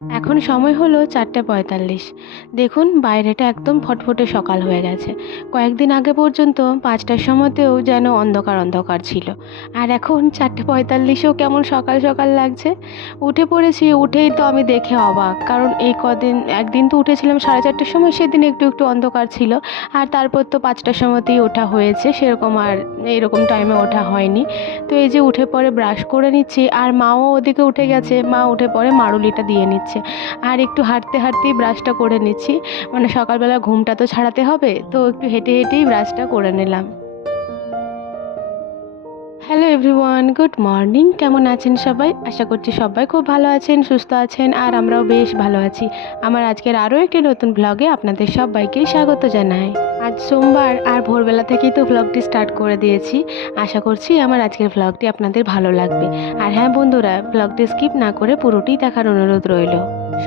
এখন সময় হলো ৪:৪৫। দেখুন বাইরেটা একদম ফটফটে সকাল হয়ে গেছে। কয়েকদিন আগে পর্যন্ত ৫টার সময়তেও যেন অন্ধকার, অন্ধকার ছিল। আর এখন ৪:৪৫-এও কেমন সকাল, সকাল লাগছে। উঠে পড়েছি, উঠেই তো আমি দেখে অবাক। কারণ এই কদিন একদিন তো উঠেছিলাম ৪:৩০-র সময়, সেদিন একটু, একটু অন্ধকার ছিল। আর তারপর তো ৫টার সময়তেই ওঠা হয়েছে, সেরকম আর এইরকম টাইমে ওঠা হয়নি। তো এই যে উঠে পড়ে ব্রাশ করে নিচ্ছি, আর মাও ওদিকে উঠে গেছে। মা উঠে পড়ে মাড়ুলিটা দিয়ে নিচ্ছে। আর একটু হাঁটতে হাঁটতেই ব্রাশটা করে নিচ্ছি, মানে সকালবেলা ঘুমটা তো ছাড়াতে হবে, তো একটু হেঁটে হেঁটেই ব্রাশটা করে নিলাম। Hello everyone, good morning. কেমন আছেন সবাই? আশা করছি সবাই খুব ভালো আছেন, সুস্থ আছেন, আর আমরাও বেশ ভালো আছি। আমার আজকের আরও একটি নতুন ব্লগে আপনাদের সবাইকে স্বাগত জানাই। আজ সোমবার, আর ভোরবেলা থেকেই তো ব্লগটি স্টার্ট করে দিয়েছি। আশা করছি আমার আজকের ব্লগটি আপনাদের ভালো লাগবে। আর হ্যাঁ বন্ধুরা, ব্লগটি স্কিপ না করে পুরোটি দেখার অনুরোধ রইল।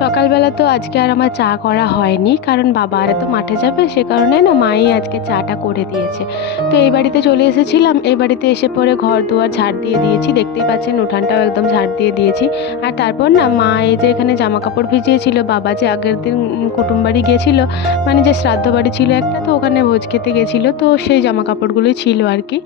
সকালবেলা তো আজকে আর আমার চা করা হয়নি, কারণ বাবা আর তো মাঠে যাবে, সে কারণে না মাই আজকে চাটা করে দিয়েছে। তো এই বাড়িতে চলে এসেছিলাম, এই বাড়িতে এসে পরে ঘর দুয়ার ঝাড় দিয়ে দিয়েছি, দেখতেই পাচ্ছেন উঠানটাও একদম ঝাড় দিয়ে দিয়েছি। আর তারপর না মা এই যে এখানে জামা কাপড় ভিজিয়েছিল, বাবা যে আগের দিন কুটুম বাড়ি গিয়েছিল, মানে যে শ্রাদ্ধ বাড়ি ছিল একটা, তো ওখানে ভোজ খেতে গেছিলো, তো সেই জামা কাপড়গুলোই ছিল আর কি।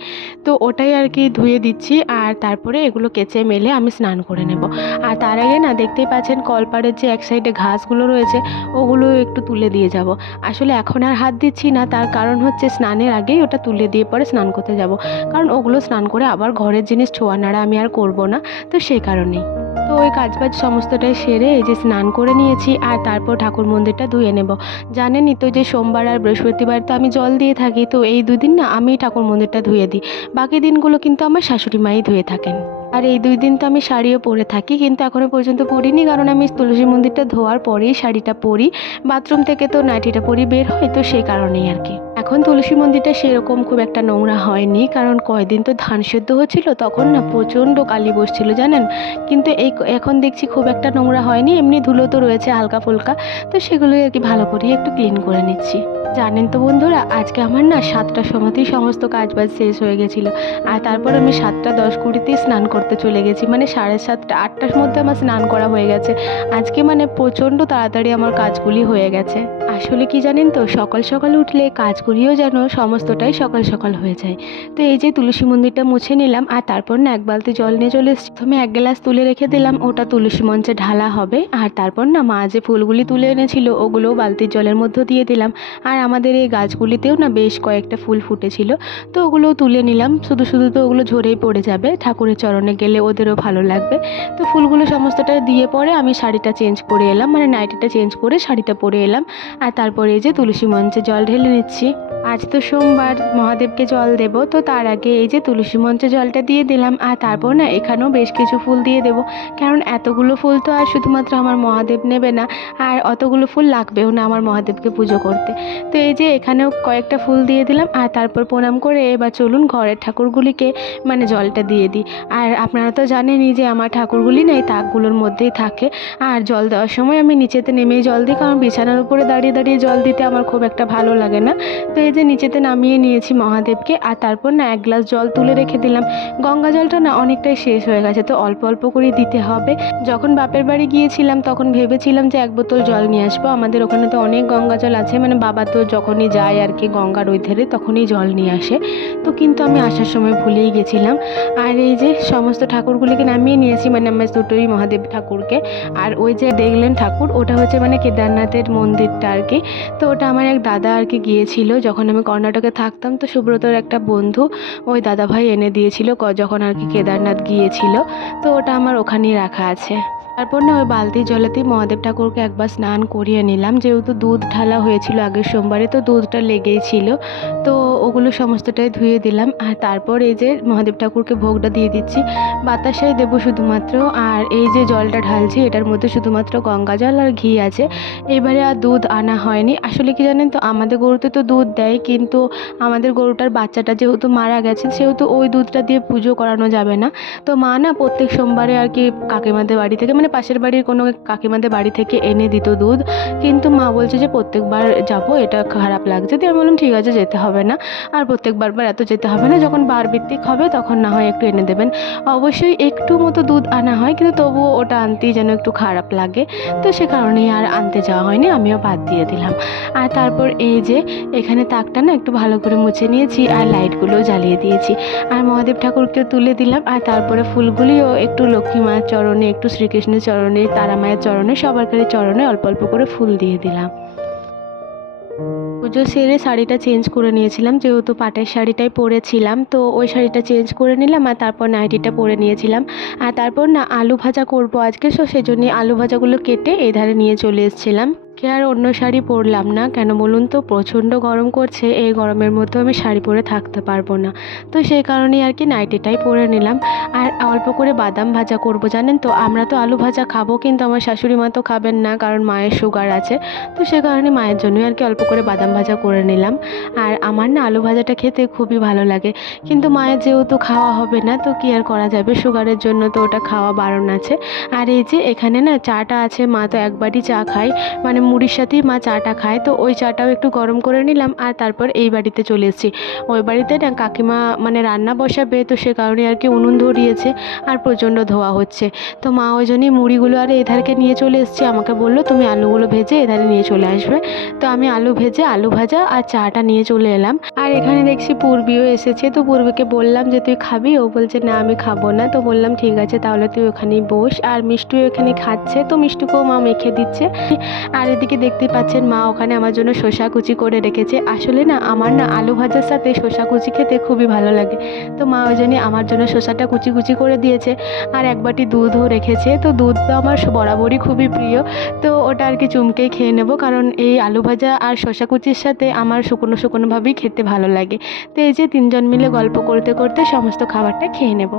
তো ওটাই আর কি ধুয়ে দিচ্ছি, আর তারপরে এগুলো কেচে মেলে আমি স্নান করে নেব। আর তার আগে না দেখতেই পাচ্ছেন কলপাড়ের যে এক সাইডে ঘাসগুলো রয়েছে, ওগুলো একটু তুলে দিয়ে যাব। আসলে এখন আর হাত দিচ্ছি না, তার কারণ হচ্ছে স্নানের আগেই ওটা তুলে দিয়ে পরে স্নান করতে যাব। কারণ ওগুলো স্নান করে আবার ঘরের জিনিস ছোঁয়া নাড়া আমি আর করব না, তো সেই কারণেই। তো ওই কাজবাজ সমস্তটাই সেরে এই যে স্নান করে নিয়েছি, আর তারপর ঠাকুর মন্দিরটা ধুয়ে নেব। জানেনই তো যে সোমবার আর বৃহস্পতিবার তো আমি জল দিয়ে থাকি, তো এই দুদিন না আমি ঠাকুর মন্দিরটা ধুয়ে দিই। বাকি দিনগুলো কিন্তু আমার শাশুড়ি মাই ধুয়ে থাকেন। আর এই ২ দিন তো আমি শাড়িও পরে থাকি, কিন্তু এখনও পর্যন্ত পরিনি, কারণ আমি তুলসী মন্দিরটা ধোয়ার পরেই শাড়িটা পরি। বাথরুম থেকে তো নাইটিটা পরি বের হই, তো সেই কারণেই আর কি। এখন তুলসী মন্দিরটা সেরকম খুব একটা নোংরা হয়নি, কারণ কয়দিন তো ধান সেদ্ধ হচ্ছিল, তখন না প্রচণ্ড কালি বসছিল জানেন। কিন্তু এখন দেখছি খুব একটা নোংরা হয়নি, এমনি ধুলো তো রয়েছে হালকা ফুলকা, তো সেগুলোই আর কি ভালো করে একটু ক্লিন করে নিচ্ছি। জানেন তো বন্ধুরা, আজকে আমার না ৭টার সময়তেই সমস্ত কাজবাজ শেষ হয়ে গেছিলো। আর তারপর আমি ৭:১০-২০তেই স্নান করতে চলে গেছি, মানে ৭:৩০ ৮টার মধ্যে আমার স্নান করা হয়ে গেছে। আজকে মানে প্রচণ্ড তাড়াতাড়ি আমার কাজগুলি হয়ে গেছে। আসলে কি জানেন তো, সকাল সকাল উঠলে কাজগুলিও যেন সমস্তটাই সকাল সকাল হয়ে যায়। তো এই যে তুলসী মন্দিরটা মুছে নিলাম, আর তারপর না এক বালতি জল নিয়ে চলে এসেছি। প্রথমে ১ গ্লাস তুলে রেখে দিলাম, ওটা তুলসী মঞ্চে ঢালা হবে। আর তারপর না মা যে ফুলগুলি তুলে এনেছিল, ওগুলোও বালতির জলের মধ্যে দিয়ে দিলাম। আর আমাদের এই গাছগুলিতেও না বেশ কয়েকটা ফুল ফুটেছিল, তো ওগুলোও তুলে নিলাম। শুধু শুধু তো ওগুলো ঝরেই পড়ে যাবে, ঠাকুরের চরণে গেলে ওদেরও ভালো লাগবে। তো ফুলগুলো সমস্তটা দিয়ে পরে আমি শাড়িটা চেঞ্জ করে এলাম, মানে নাইটিটা চেঞ্জ করে শাড়িটা পরে এলাম। আর তারপরে এই যে তুলসী মঞ্চে জল ঢেলে নিচ্ছি। আজ তো সোমবার, মহাদেবকে জল দেব, তো তার আগে এই যে তুলসী মঞ্চে জলটা দিয়ে দিলাম। আর তারপর না এখানেও বেশ কিছু ফুল দিয়ে দেব, কারণ এতগুলো ফুল তো আর শুধুমাত্র আমার মহাদেব নেবে না, আর অতগুলো ফুল লাগবেও না আমার মহাদেবকে পুজো করতে। তো এই যে এখানেও কয়েকটা ফুল দিয়ে দিলাম, আর তারপর প্রণাম করে এবার চলুন ঘরের ঠাকুরগুলিকে মানে জলটা দিয়ে দিই। আর আপনারা তো জানেনই যে আমার ঠাকুরগুলি না এই তাকগুলোর মধ্যেই থাকে। আর জল দেওয়ার সময় আমি নিচেতে নেমেই জল দিই, কারণ বিছানার উপরে দাঁড়িয়ে দাঁড়িয়ে জল দিতে আমার খুব একটা ভালো লাগে না। তো এই যে নিচেতে নামিয়ে নিয়েছি মহাদেবকে, আর তারপর না ১ গ্লাস জল তুলে রেখে দিলাম। গঙ্গা জলটা না অনেকটাই শেষ হয়ে গেছে, তো অল্প অল্প করে দিতে হবে। যখন বাপের বাড়ি গিয়েছিলাম তখন ভেবেছিলাম যে ১ বোতল জল নিয়ে আসবো, আমাদের ওখানে তো অনেক গঙ্গা জল আছে, মানে বাবা তো যখনই যায় আর কি গঙ্গার ওই ধারে তখনই জল নিয়ে আসে। তো কিন্তু আমি আসার সময় ভুলেই গেছিলাম। আর এই যে সমস্ত ঠাকুরগুলিকে নামিয়ে নিয়েছি, মানে আমার দুটোই মহাদেব ঠাকুরকে। আর ওই যে দেখলেন ঠাকুর, ওটা হচ্ছে মানে কেদারনাথের মন্দিরটা আর কি। তো ওটা আমার এক দাদা আর কি গিয়েছিল, যখন আমি কর্ণাটকে থাকতাম, তো সুব্রতর একটা বন্ধু ওই দাদা ভাই এনে দিয়েছিল যখন আর কি কেদারনাথ গিয়েছিল। তো ওটা আমার ওখানেই রাখা আছে। তারপর না ওই বালতির জলেতেই মহাদেব ঠাকুরকে একবার স্নান করিয়ে নিলাম, যেহেতু দুধ ঢালা হয়েছিল আগের সোমবারে, তো দুধটা লেগেই ছিল। তো ওগুলো সমস্তটাই ধুয়ে দিলাম। আর তারপর এই যে মহাদেব ঠাকুরকে ভোগটা দিয়ে দিচ্ছি, বাতাসাই দেবো শুধুমাত্র। আর এই যে জলটা ঢালছি এটার মধ্যে শুধুমাত্র গঙ্গা জল আর ঘি আছে, এবারে আর দুধ আনা হয়নি। আসলে কি জানেন তো, আমাদের গরুতে তো দুধ দেয়, কিন্তু আমাদের গরুটার বাচ্চাটা যেহেতু মারা গেছে, সেহেতু ওই দুধটা দিয়ে পুজো করানো যাবে না। তো মা না প্রত্যেক সোমবারে আর কি কাকিমাদের বাড়ি থেকে, মানে মানে পাশের বাড়ির কোনো কাকিমাদের বাড়ি থেকে এনে দিত দুধ, কিন্তু মা বলছে যে প্রত্যেকবার যাবো এটা খারাপ লাগছে। তো আমি বললাম ঠিক আছে যেতে হবে না, আর প্রত্যেকবার এত যেতে হবে না, যখন বার ভিত্তিক হবে তখন না হয় একটু এনে দেবেন। অবশ্যই একটু মতো দুধ আনা হয়, কিন্তু তবুও ওটা আনতেই যেন একটু খারাপ লাগে, তো সে কারণেই আর আনতে যাওয়া হয়নি, আমিও বাদ দিয়ে দিলাম। আর তারপর এই যে এখানে তাকটা না একটু ভালো করে মুছে নিয়েছি আর লাইটগুলোও জ্বালিয়ে দিয়েছি, আর মহাদেব ঠাকুরকেও তুলে দিলাম। আর তারপরে ফুলগুলিও একটু লক্ষ্মী মায়ের চরণে, একটু শ্রীকৃষ্ণের চরণে, তারা মায়ের চরণে, সবারকারই চরণে অল্প অল্প করে ফুল দিয়ে দিলাম। পুজো সেরে শাড়িটা চেঞ্জ করে নিয়েছিলাম, যেহেতু পাটের শাড়িটাই পরেছিলাম, তো ওই শাড়িটা চেঞ্জ করে নিলাম আর তারপর নাইটিটা পরে নিয়েছিলাম। আর তারপর না আলু ভাজা করবো আজকে, সো সেজন্যই আলু ভাজাগুলো কেটে এই ধারে নিয়ে চলে এসেছিলাম। আর অন্য শাড়ি পরলাম না, কেন বলুন তো, প্রচণ্ড গরম করছে, এই গরমের মধ্যে আমি শাড়ি পরে থাকতে পারবো না, তো সেই কারণেই আর কি নাইটিটাই পরে নিলাম। আর অল্প করে বাদাম ভাজা করব, জানেন তো আমরা তো আলু ভাজা খাবো, কিন্তু আমার শাশুড়ি মা তো খাবেন না, কারণ মায়ের সুগার আছে, তো সে কারণে মায়ের জন্যই আর কি অল্প করে বাদাম ভাজা করে নিলাম। আর আমার না আলু ভাজাটা খেতে খুবই ভালো লাগে, কিন্তু মায়ের যেহেতু খাওয়া হবে না, তো কি আর করা যাবে, সুগারের জন্য তো ওটা খাওয়া বারণ আছে। আর এই যে এখানে না চাটা আছে, মা তো একবারই চা খায়, মানে মুড়ির সাথেই মা চাটা খায়, তো ওই চাটাও একটু গরম করে নিলাম। আর তারপর এই বাড়িতে চলে এসেছি, ওই বাড়িতে না কাকিমা মানে রান্না বসাবে, তো সে কারণে আর কি উনুন ধরিয়েছে আর প্রচণ্ড ধোয়া হচ্ছে, তো মা ওই জন্যই মুড়িগুলো আর এধারকে নিয়ে চলে এসেছি, আমাকে বললো তুমি আলুগুলো ভেজে এধারে নিয়ে চলে আসবে, তো আমি আলু ভেজে আলু ভাজা আর চাটা নিয়ে চলে এলাম। আর এখানে দেখছি পূর্বীও এসেছে, তো পূর্বীকে বললাম যে তুই খাবি, ও বলছে না আমি খাবো না, তো বললাম ঠিক আছে তাহলে তুই ওখানেই বস। আর মিষ্টিও এখানে খাচ্ছে, তো মিষ্টিকেও মা মেখে দিচ্ছে। আর এদিকে দেখতেই পাচ্ছেন মা ওখানে আমার জন্য শসা কুচি করে রেখেছে, আসলে না আমার না আলু ভাজার সাথে শসা কুচি খেতে খুবই ভালো লাগে, তো মা ওই জন্যই আমার জন্য শসাটা কুচি কুচি করে দিয়েছে। আর এক বাটি দুধও রেখেছে, তো দুধ তো আমার বরাবরই খুবই প্রিয়, তো ওটা আর কি চুমকেই খেয়ে নেব, কারণ এই আলু ভাজা আর শসা কুচির সাথে আমার শুকনো শুকনোভাবেই খেতে ভালো লাগে। তো এই যে তিনজন মিলে গল্প করতে করতে সমস্ত খাবারটা খেয়ে নেব।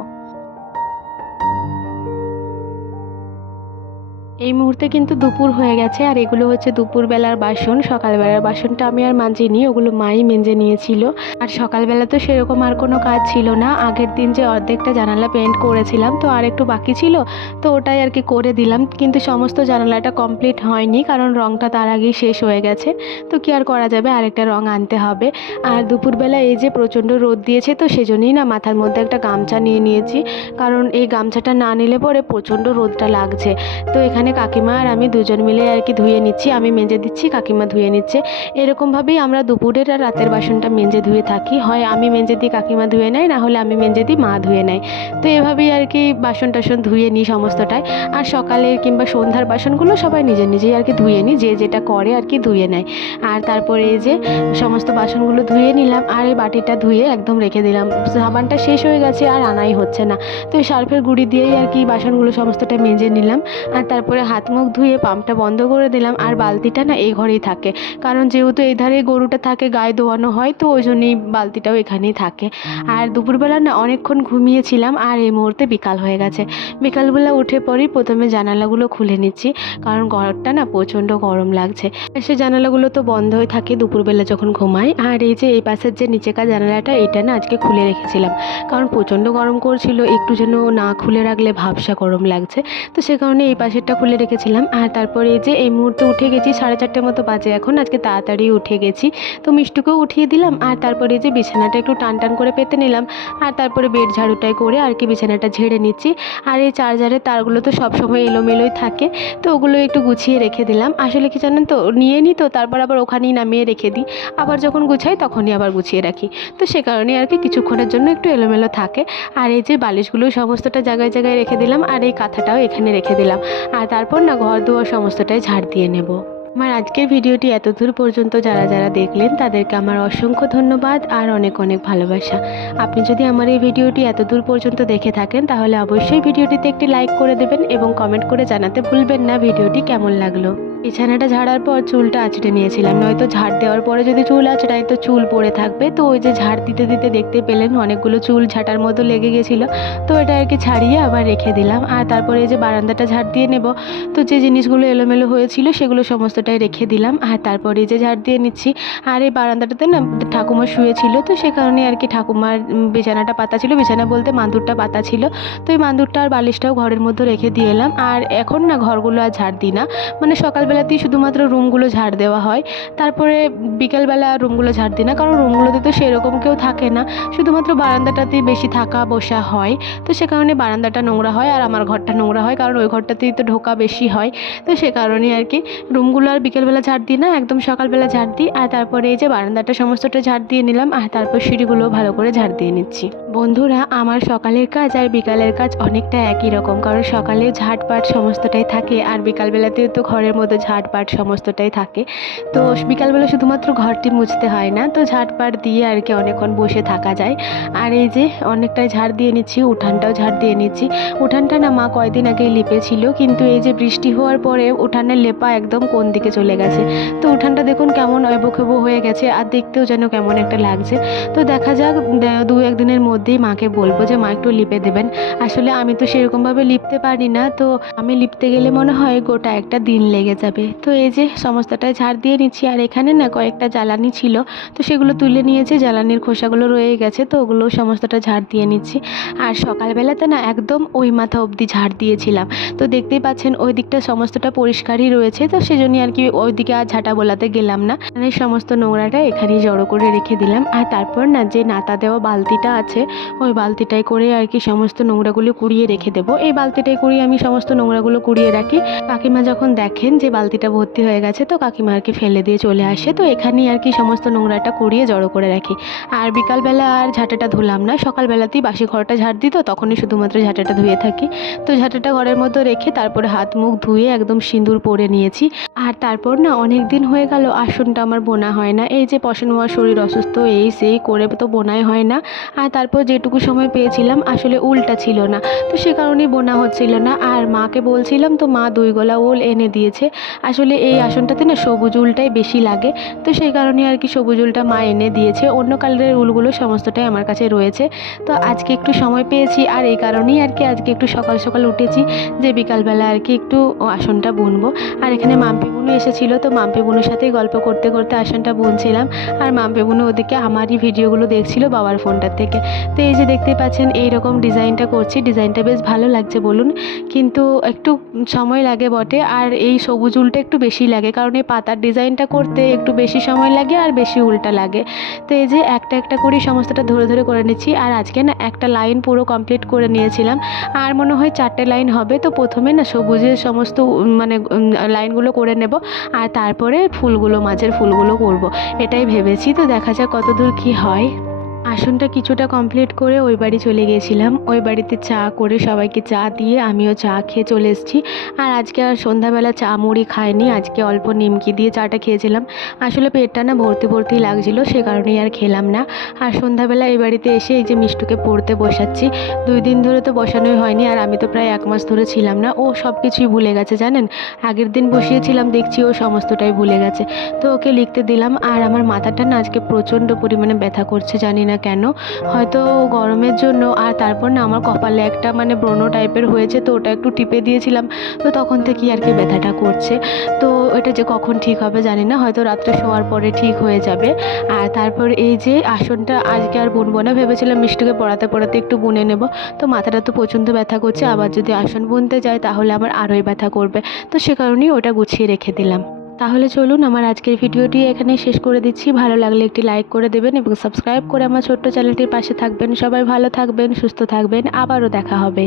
এই মুহূর্তে কিন্তু দুপুর হয়ে গেছে, আর এগুলো হচ্ছে দুপুরবেলার বাসন, সকালবেলার বাসনটা আমি আর মাজিনি, ওগুলো মাই মেজে নিয়েছিল। আর সকালবেলা তো সেরকম আর কোনো কাজ ছিল না, আগের দিন যে অর্ধেকটা জানালা পেন্ট করেছিলাম, তো আর একটু বাকি ছিল, তো ওটাই আর কি করে দিলাম, কিন্তু সমস্ত জানালাটা কমপ্লিট হয়নি, কারণ রঙটা তার আগেই শেষ হয়ে গেছে, তো কি আর করা যাবে, আরেকটা রঙ আনতে হবে। আর দুপুরবেলা এই যে প্রচণ্ড রোদ দিয়েছে, তো সেজন্যই না মাথার মধ্যে একটা গামছা নিয়ে নিয়েছি, কারণ এই গামছাটা না নিলে পরে প্রচণ্ড রোদটা লাগছে। তো এখানে কাকিমা আর আমি দুজন মিলে আর কি ধুয়ে নিচ্ছি, আমি মেজে দিচ্ছি, কাকিমা ধুয়ে নিচ্ছে, এরকমভাবেই আমরা দুপুরের আর রাতের বাসনটা মেজে ধুয়ে থাকি, হয় আমি মেজে দিই কাকিমা ধুয়ে নেয়, না হলে আমি মেজে দিই মা ধুয়ে নেয়, তো এভাবেই আর কি বাসন টাসন ধুয়ে নিই সমস্তটাই। আর সকালের কিংবা সন্ধ্যার বাসনগুলো সবাই নিজে নিজেই আর কি ধুয়ে নিই, যে যেটা করে আর কি ধুয়ে নেয়। আর তারপরে এই যে সমস্ত বাসনগুলো ধুয়ে নিলাম, আর এই বাটিটা ধুয়ে একদম রেখে দিলাম, সাবানটা শেষ হয়ে গেছে আর আনাই হচ্ছে না, তো এই সার্ফের গুঁড়ি দিয়েই আর কি বাসনগুলো সমস্তটা মেজে নিলাম। আর তারপরে হাত মুখ ধুয়ে পাম্পটা বন্ধ করে দিলাম, আর বালতিটা না এই ঘরেই থাকে, কারণ যেহেতু এই ধারে গরুটা থাকে গায়ে ধোয়ানো হয়, তো ওই জন্যই বালতিটাও এখানেই থাকে। আর দুপুরবেলা না অনেকক্ষণ ঘুমিয়েছিলাম, আর এই মুহূর্তে বিকাল হয়ে গেছে, বিকালবেলা উঠে পরেই প্রথমে জানালাগুলো খুলে নিচ্ছি, কারণ ঘরটা না প্রচণ্ড গরম লাগছে, সে জানালাগুলো তো বন্ধ হয়ে থাকে দুপুরবেলা যখন ঘুমাই। আর এই যে এই পাশের যে নিচেকার জানালাটা, এটা না আজকে খুলে রেখেছিলাম, কারণ প্রচণ্ড গরম করছিল, একটু যেন না খুলে রাখলে ভাবসা গরম লাগছে, তো সে কারণে এই পাশেরটা খুলে রেখেছিলাম। আর তারপরে এই যে এই মুহূর্তে উঠে গেছি, 4:30 মতো বাজে এখন, আজকে তাড়াতাড়ি উঠে গেছি, তো মিষ্টুকেও উঠিয়ে দিলাম। আর তারপরে এই যে বিছানাটা একটু টান টান করে পেতে নিলাম, আর তারপরে বেড ঝাড়ুটাই করে আর কি বিছানাটা ঝেড়ে নিচ্ছি। আর এই চার্জারের তারগুলো তো সবসময় এলোমেলোই থাকে, তো ওগুলো একটু গুছিয়ে রেখে দিলাম, আসলে কি জানেন তো, নিয়ে নিই তো তারপর আবার ওখানেই নামিয়ে রেখে দিই, আবার যখন গুছাই তখনই আবার গুছিয়ে রাখি, তো সে কারণে আর কি কিছুক্ষণের জন্য একটু এলোমেলো থাকে। আর এই যে বালিশগুলো সমস্তটা জায়গায় জায়গায় রেখে দিলাম, আর এই কাঁথাটাও এখানে রেখে দিলাম, আর তারপর না ঘর দুয়ার সমস্তটাই ঝাড় দিয়ে নেব। আমার আজকের ভিডিওটি এতদূর পর্যন্ত যারা যারা দেখলেন তাদেরকে আমার অসংখ্য ধন্যবাদ আর অনেক অনেক ভালোবাসা। আপনি যদি আমার এই ভিডিওটি এতদূর পর্যন্ত দেখে থাকেন, তাহলে অবশ্যই ভিডিওটিতে একটি লাইক করে দেবেন এবং কমেন্ট করে জানাতে ভুলবেন না ভিডিওটি কেমন লাগলো। বিছানাটা ঝাড়ার পর চুলটা আঁচড়ে নিয়েছিলাম, নয়তো ঝাড় দেওয়ার পরে যদি চুল আঁচড়াই তো চুল পড়ে থাকবে। তো ওই যে ঝাড় দিতে দিতে দেখতে পেলেন অনেকগুলো চুল ঝাঁটার মতো লেগে গেছিলো, তো এটা আর কি ছাড়িয়ে আবার রেখে দিলাম। আর তারপরে এই যে বারান্দাটা ঝাড় দিয়ে নেব, তো যে জিনিসগুলো এলোমেলো হয়েছিল সেগুলো সমস্তটাই রেখে দিলাম। আর তারপরে এই যে ঝাড় দিয়ে নিচ্ছি। আর এই বারান্দাটাতে না ঠাকুমা শুয়েছিল, তো সে কারণে আর কি ঠাকুমার বিছানাটা পাতা ছিল, বিছানা বলতে মাদুরটা পাতা ছিল, তো এই মাদুরটা আর বালিশটাও ঘরের মধ্যে রেখে দিয়ে এলাম। আর এখন না ঘরগুলো আর ঝাড় দিই না, মানে সকালবেলাতেই শুধুমাত্র রুমগুলো ঝাড় দেওয়া হয়, তারপরে বিকেলবেলা রুমগুলো ঝাড় দিই না, কারণ রুমগুলোতে তো সেরকম কেউ থাকে না, শুধুমাত্র বারান্দাটাতেই বেশি থাকা বসা হয়, তো সে কারণে বারান্দাটা নোংরা হয় আর আমার ঘরটা নোংরা হয়, কারণ ওই ঘরটাতেই তো ঢোকা বেশি হয়। তো সে কারণেই আর কি রুমগুলো আর বিকেলবেলা ঝাড় দিই না, একদম সকালবেলা ঝাড় দিই। আর তারপরে এই যে বারান্দাটা সমস্তটা ঝাড় দিয়ে নিলাম, আর তারপর সিঁড়িগুলো ভালো করে ঝাড় দিয়ে নিচ্ছি। বন্ধুরা, আমার সকালের কাজ আর বিকালের কাজ অনেকটা একই রকম, কারণ সকালে ঝাঁটপাট সমস্তটাই থাকে আর বিকালবেলাতেও তো ঘরের মধ্যে ঝাঁটপাট সমস্তটাই থাকে। তো বিকালবেলা শুধুমাত্র ঘরটি মুছতে হয় না, তো ঝাঁটপাট দিয়ে আর কি অনেকক্ষণ বসে থাকা যায়। আর এই যে অনেকটাই ঝাড় দিয়ে নিচ্ছি, উঠানটাও ঝাড় দিয়ে নিচ্ছি। উঠানটা না মা কয়দিন আগেই লিপেছিল, কিন্তু এই যে বৃষ্টি হওয়ার পরে উঠানের লেপা একদম কোন দিকে চলে গেছে, তো উঠানটা দেখুন কেমন এবখেবো হয়ে গেছে আর দেখতেও যেন কেমন একটা লাগছে। তো দেখা যাক, দু একদিনের মধ্যেই মাকে বলবো যে মা একটু লিপে দেবেন। আসলে আমি তো সেরকমভাবে লিপতে পারি না, তো আমি লিপতে গেলে মনে হয় গোটা একটা দিন লেগে যাবে। তো এই যে সমস্তটাই ঝাড় দিয়ে নিচ্ছি। আর এখানে না কয়েকটা জ্বালানি ছিল, তো সেগুলো তুলে নিয়েছি, জ্বালানির খোসাগুলো রয়ে গেছে, তো ওগুলো সমস্তটা ঝাড় দিয়ে নিচ্ছি। আর সকালবেলাতে না একদম ওই মাথা অবধি ঝাড় দিয়েছিলাম, তো দেখতেই পাচ্ছেন ওই দিকটা সমস্তটা পরিষ্কারই রয়েছে, তো সেজন্যই আর কি ওই দিকে আর ঝাঁটা বোলাতে গেলাম না, মানে সমস্ত নোংরাটা এখানেই জড়ো করে রেখে দিলাম। আর তারপর না যে নাতা দেওয়া বালতিটা আছে, ওই বালতিটাই করে আর কি সমস্ত নোংরাগুলো কুড়িয়ে রেখে দেবো। এই বালতিটাই কুড়িয়ে আমি সমস্ত নোংরাগুলো কুড়িয়ে রাখি। কাকিমা যখন দেখেন যে বালতিটা ভর্তি হয়ে গেছে, তো কাকিমা আর কি ফেলে দিয়ে চলে আসে, তো এখানেই আর কি সমস্ত নোংরাটা কুড়িয়ে জড়ো করে রাখি। আর বিকালবেলা আর ঝাঁটাটা ধুলাম না, সকালবেলাতেই বাসি ঘরটা ঝাড় দিই, তো তখনই শুধুমাত্র ঝাঁটাটা ধুয়ে থাকি। তো ঝাঁটাটা ঘরের মধ্যে রেখে তারপরে হাত মুখ ধুয়ে একদম সিঁদুর পরে নিয়েছি। আর তারপর না অনেক দিন হয়ে গেল আসনটা আমার বোনা হয় না, এই যে পশন মার শরীর অসুস্থ এই সেই করে তো বোনাই হয় না। আর তারপর যেটুকু সময় পেয়েছিলাম আসলে উলটা ছিল না, তো সে কারণেই বোনা হচ্ছিল না। আর মাকে বলছিলাম, তো মা 2 গলা উল এনে দিয়েছে। আসলে এই আসনটাতে না সবুজ উলটাই বেশি লাগে, তো সেই কারণে আর কি সবুজ উলটা মা এনে দিয়েছে, অন্য কালারের উলগুলো সমস্তটাই আমার কাছে রয়েছে। তো আজকে একটু সময় পেয়েছি, আর এই কারণেই আর কি আজকে একটু সকাল সকাল উঠেছি যে বিকালবেলা আর কি একটু আসনটা বুনবো। আর এখানে মাম্পি বুনু এসেছিলো, তো মাম্পি বুনুর সাথেই গল্প করতে করতে আসনটা বুনছিলাম। আর মাম্পি বুনু ওদিকে আমারই ভিডিওগুলো দেখছিল বাবার ফোনটার থেকে। তো এই যে দেখতেই পাচ্ছেন এইরকম ডিজাইনটা করছি, ডিজাইনটা বেশ ভালো লাগছে বলুন, কিন্তু একটু সময় লাগে বটে। আর এই সবুজ উলটা একটু বেশি লাগে, কারণ এই পাতার ডিজাইনটা করতে একটু বেশি সময় লাগে আর বেশি উলটা লাগে। তো এই যে একটা একটা করে সমস্তটা ধরে ধরে করে নিচ্ছি। আর আজকে না একটা লাইন পুরো কমপ্লিট করে নিয়েছিলাম, আর মনে হয় 4টে লাইন হবে। তো প্রথমে না সবুজের সমস্ত মানে লাইনগুলো করে নেব, আর তারপরে ফুলগুলো, মাঝের ফুলগুলো করব, এটাই ভেবেছি। তো দেখা যাক কতদূর কী হয়। আসনটা কিছুটা কমপ্লিট করে ওই বাড়ি চলে গিয়েছিলাম, ওই বাড়িতে চা করে সবাইকে চা দিয়ে আমিও চা খেয়ে চলে এসেছি। আর আজকে আর সন্ধ্যাবেলা চা মুড়ি খাইনি, আজকে অল্প নিমকি দিয়ে চাটা খেয়েছিলাম। আসলে পেটটা না ভর্তি ভর্তি লাগছিলো, সে কারণেই আর খেলাম না। আর সন্ধ্যাবেলা এই বাড়িতে এসে এই যে মিষ্টুকে পড়তে বসাচ্ছি, 2 দিন ধরে তো বসানোই হয়নি, আর আমি তো প্রায় 1 মাস ধরে ছিলাম না, ও সব কিছুই ভুলে গেছে জানেন। আগের দিন বসিয়েছিলাম দেখছি ও সমস্তটাই ভুলে গেছে, তো ওকে লিখতে দিলাম। আর আমার মাথাটা না আজকে প্রচণ্ড পরিমাণে ব্যথা করছে, জানি না কেন, হয়তো গরমের জন্য। আর তারপর না আমার কপালে একটা মানে ব্রণ টাইপের হয়েছে, তো ওটা একটু টিপে দিয়েছিলাম, তো তখন থেকেই আর কি ব্যথাটা করছে। তো এটা যে কখন ঠিক হবে জানি না, হয়তো রাত্রে শোয়ার পরে ঠিক হয়ে যাবে। আর তারপর এই যে আসনটা আজকে আর বুনবো না, ভেবেছিলাম মিষ্টুকে পড়াতে পড়াতে একটু বুনে নেব, তো মাথাটা তো প্রচণ্ড ব্যথা করছে, আবার যদি আসন বুনতে যাই তাহলে আমার আরোই ব্যথা করবে, তো সে কারণেই ওটা গুছিয়ে রেখে দিলাম। তাহলে চলুন আমার আজকের ভিডিওটি এখানে শেষ করে দিচ্ছি। ভালো লাগলে একটি লাইক করে দেবেন এবং সাবস্ক্রাইব করে আমার ছোট্ট চ্যানেলটির পাশে থাকবেন। সবাই ভালো থাকবেন, সুস্থ থাকবেন, আবারও দেখা হবে।